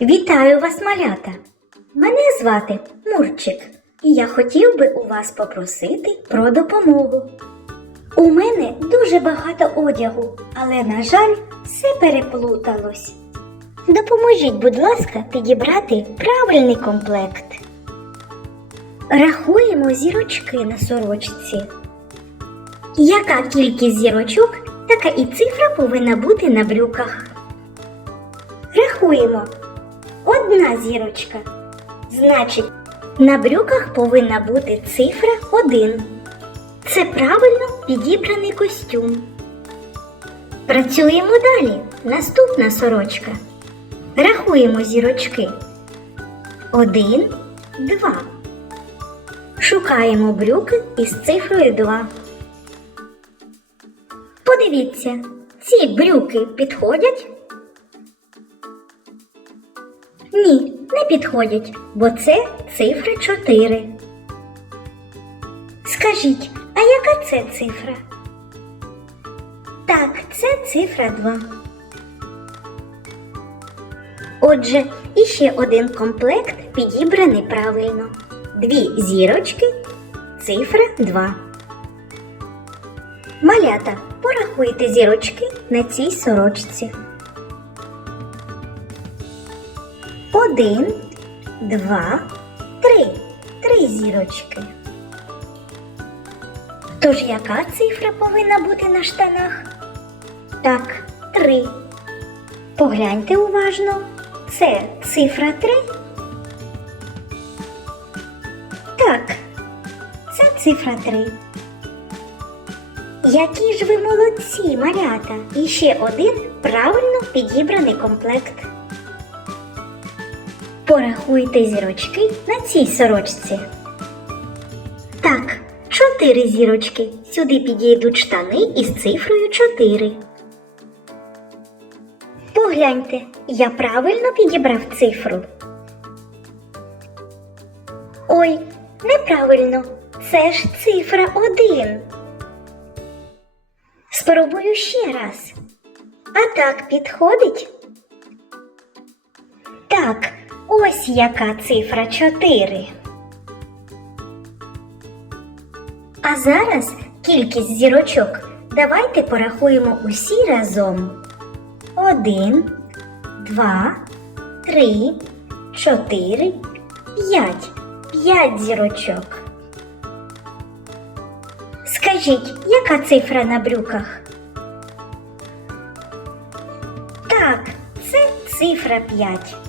Вітаю вас, малята! Мене звати Мурчик, і я хотів би у вас попросити про допомогу. У мене дуже багато одягу, але, на жаль, все переплуталось. Допоможіть, будь ласка, підібрати правильний комплект. Рахуємо зірочки на сорочці. Яка кількість зірочок, така і цифра повинна бути на брюках. Рахуємо. Одна зірочка. Значить, на брюках повинна бути цифра 1. Це правильно підібраний костюм. Працюємо далі. Наступна сорочка. Рахуємо зірочки. Один, два. Шукаємо брюки із цифрою 2. Подивіться, ці брюки підходять? Ні, не підходять, бо це цифра 4. Скажіть, а яка це цифра? Так, це цифра 2. Отже, іще один комплект підібраний правильно. Дві зірочки, цифра 2. Малята, порахуйте зірочки на цій сорочці. Один, два, три. Три зірочки. Тож яка цифра повинна бути на штанах? Так, три. Погляньте уважно. Це цифра три. Так, це цифра три. Які ж ви молодці, малята! І ще один правильно підібраний комплект. Порахуйте зірочки на цій сорочці. Так, чотири зірочки. Сюди підійдуть штани із цифрою 4. Погляньте, я правильно підібрав цифру. Ой, неправильно. Це ж цифра 1. Спробую ще раз. А так підходить? Ось яка цифра 4. А зараз кількість зірочок давайте порахуємо усі разом. Один, два, три, чотири, п'ять. П'ять зірочок. Скажіть, яка цифра на брюках? Так, це цифра 5.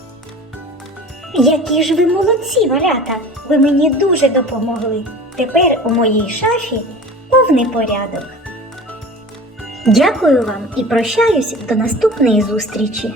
Які ж ви молодці, малята! Ви мені дуже допомогли. Тепер у моїй шафі повний порядок. Дякую вам і прощаюсь до наступної зустрічі.